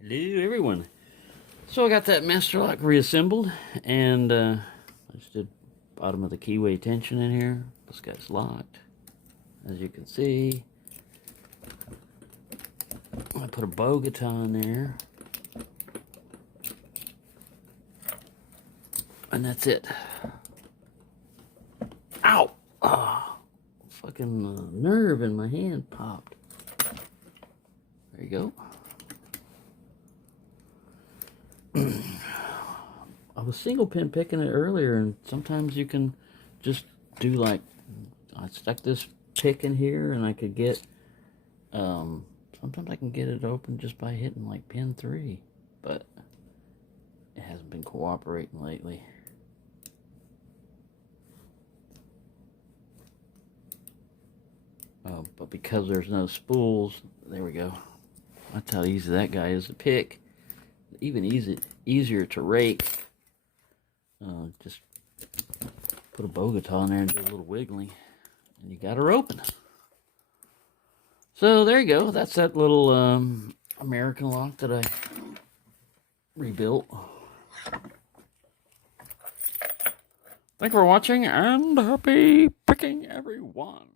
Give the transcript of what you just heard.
Hello everyone. So I got that master lock reassembled, and I just did bottom of the keyway tension in here. This guy's locked, as you can see. I put a bogaton in there, and that's it. Ow! Oh, fucking nerve in my hand popped. There you go. I was single pin picking it earlier, and sometimes you can just do like, I stuck this pick in here and I could get, sometimes I can get it open just by hitting like pin 3, but it hasn't been cooperating lately. But because there's no spools, there we go. That's how easy that guy is to pick. Even easier to rake. Just put a bogaton in there and do a little wiggling, and you got her open. So there you go. That's that little American lock that I rebuilt. Thank you for watching, and happy picking, everyone.